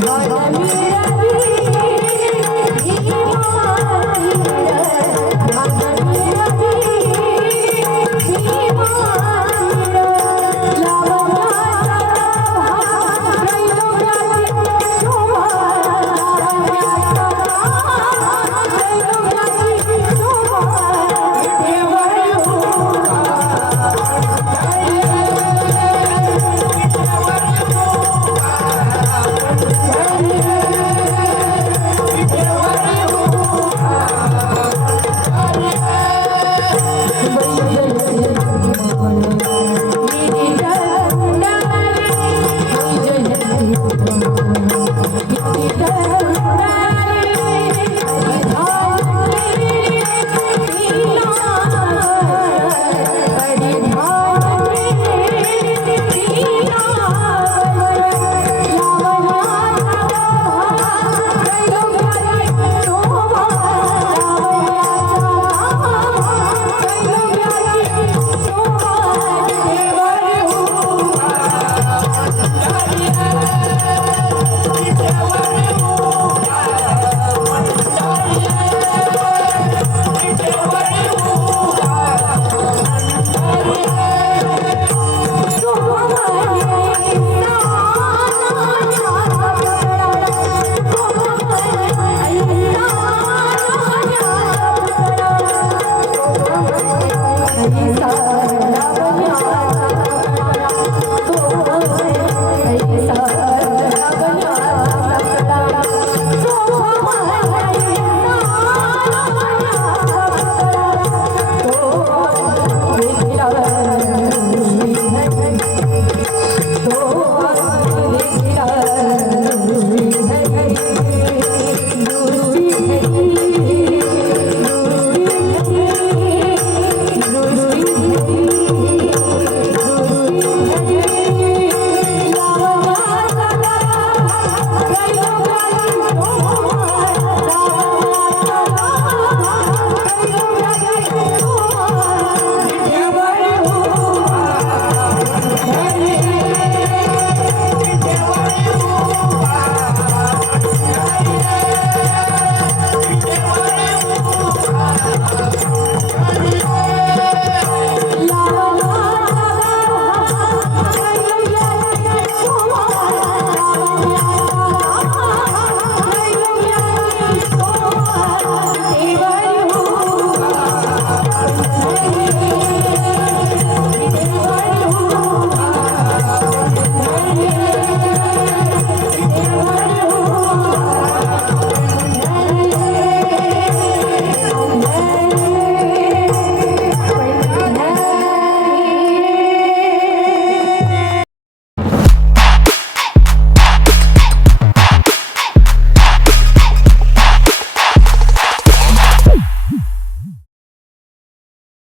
Bye. Thank you.